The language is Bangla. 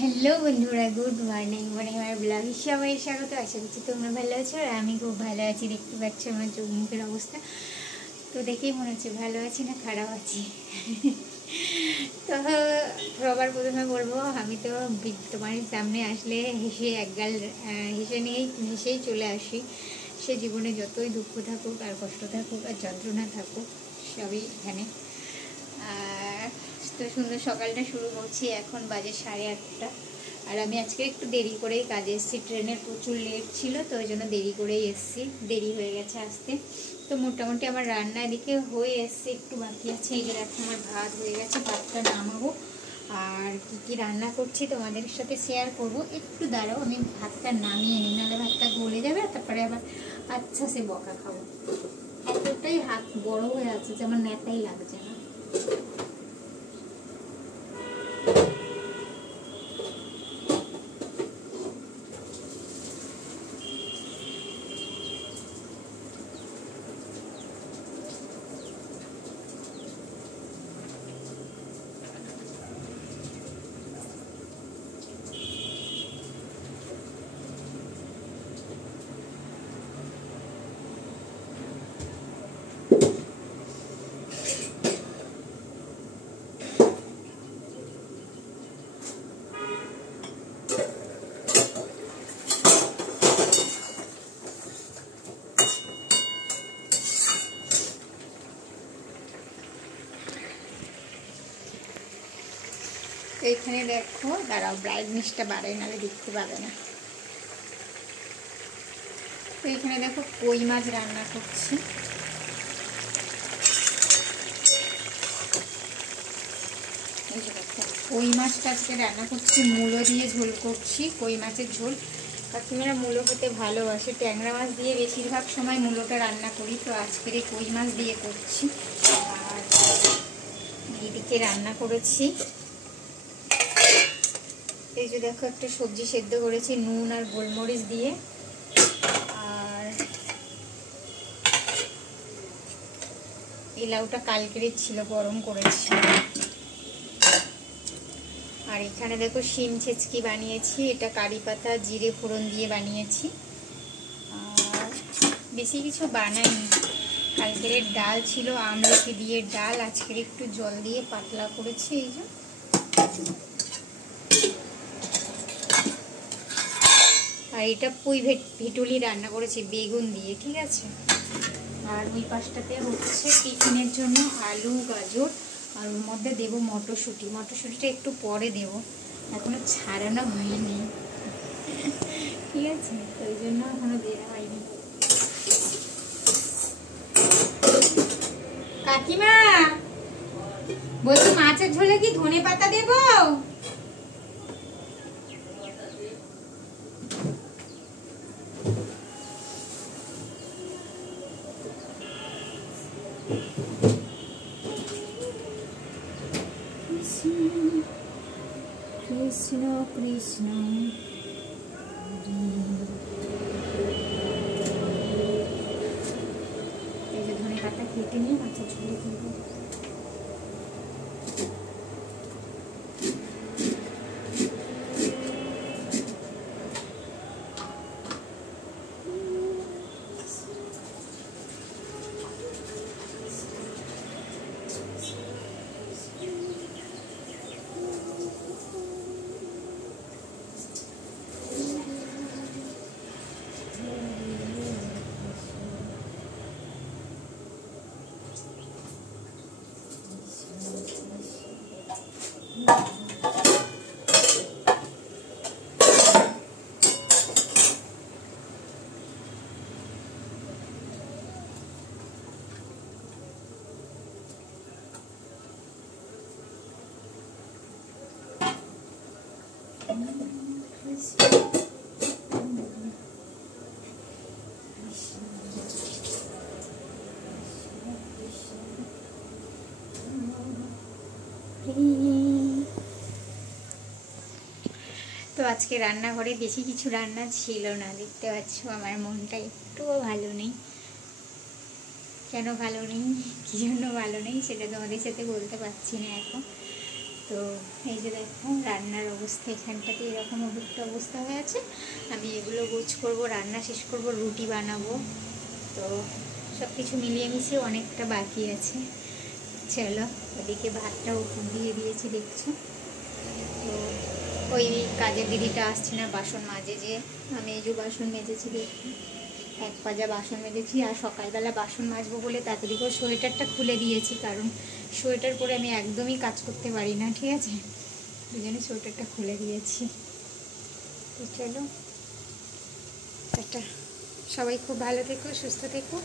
হ্যালো বন্ধুরা, গুড মর্নিং। আমার ব্লগে সবাই স্বাগত। আশা করছি তোমরা ভালো আছো আর আমি খুব ভালো আছি। দেখতে পাচ্ছ আমার চোখ মুখের অবস্থা, তো দেখেই মনে হচ্ছে ভালো আছি না খারাপ আছি। তো সবার প্রথমে বলবো, আমি তো তোমার সামনে আসলে হেসে একগাল হেসেই চলে আসি। সে জীবনে যতই দুঃখ থাকুক আর কষ্ট থাকুক আর যন্ত্রণা থাকুক, সবই এখানে। আর তো সুন্দর সকালটা শুরু করছি। এখন বাজে 8:30, আর আমি আজকে একটু দেরি করেই কাজে এসেছি। ট্রেনের প্রচুর লেট ছিল, তো ওই জন্য দেরি করেই এসেছি, দেরি হয়ে গেছে আসতে। তো মোটামুটি আমার রান্না এদিকে হয়ে এসছে, একটু বাকি আছে। এই যে এখন আমার ভাত হয়ে গেছে, ভাতটা নামাবো। আর কি রান্না করছি তোমাদের সাথে শেয়ার করব। একটু দাঁড়াও, আমি ভাতটা নামিয়ে নিই, নাহলে ভাতটা গলে যাবে, তারপরে আবার আচ্ছা সে বকা খাবো। এতটাই হাত বড় হয়ে আছে যে আমার নেতাই লাগছে না। এখানে দেখো, দাঁড়াও ব্রাইটনেসটা বাড়াই, নাহলে দেখতে পাবে না। তো এখানে দেখো কই মাছ রান্না করছি। কই মাছটা আজকে রান্না করছি, মূলো দিয়ে ঝোল করছি, কই মাছের ঝোল। কাকিমারা মূলো খেতে ভালোবাসে, ট্যাংরা মাছ দিয়ে বেশিরভাগ সময় মূলোটা রান্না করি, তো আজকের এই কই মাছ দিয়ে করছি। আর এদিকে রান্না করেছি, এই যে দেখো একটা সবজি সেদ্ধ করেছি নুন আর গোলমরিচ দিয়ে। আর এই লাউটা কালকের ছিল, গরম করেছি। আর এখানে দেখো শিম ছেচকি বানিয়েছি, এটা কারি পাতা জিরে ফোড়ন দিয়ে বানিয়েছি। আর বেশি কিছু বানাইনি। কালকের ডাল ছিল আমলকি দিয়ে ডাল, আজকের একটু জল দিয়ে পাতলা করেছি। এই যে আর এটা পুঁই ভেটুলি রান্না করেছি বেগুন দিয়ে, ঠিক আছে। আর ওই পাশটাতে হচ্ছে টিফিনের জন্য আলু গাজর, আর ওর মধ্যে দেবো মটরশুঁটি। মটরশুঁটিটা একটু পরে দেব, এখনো ছাড়ানো হয়নি, ঠিক আছে, তো ওই জন্য এখনো দেওয়া হয়নি। কাকিমা বলছি মাছের ঝোলে কি ধনে পাতা দেবো? কৃষ্ণ কৃষ্ণ এই যে ধনে পাতা কেটে নিয়ে মাছের ঝোলে দেবো। তো আজকে রান্নাঘরে বেশি কিছু রান্না ছিল না, দেখতে পাচ্ছ আমার মনটা একটুও ভালো নেই। কেন ভালো নেই, কী জন্য ভালো নেই সেটা তোমাদের সাথে বলতে পারছি না এখন। তো এই যে দেখো রান্নার অবস্থা, এখানটাতে এরকম একটা অবস্থা হয়ে আছে। আমি এগুলো গোছ করব, রান্না শেষ করব, রুটি বানাবো। তো সব কিছু মিলিয়ে মিশিয়ে অনেকটা বাকি আছে। চলো, ওদিকে ভাতটাও দিয়ে দিয়েছি দেখছো। তো ওই কাজের দিদিটা আসছে না, বাসন মাজে যে, আমি এই যে বাসন মেজেছি দেখি, এক পাজা বাসন মেজেছি। আর সকালবেলা বাসন মাজবো বলে তাড়াতাড়ি করে সোয়েটারটা খুলে দিয়েছি, কারণ সোয়েটার পরে আমি একদমই কাজ করতে পারি না, ঠিক আছে, ওই জন্য সোয়েটারটা খুলে দিয়েছি। তো চলো, একটা সবাই খুব ভালো থেকো, সুস্থ থেকো।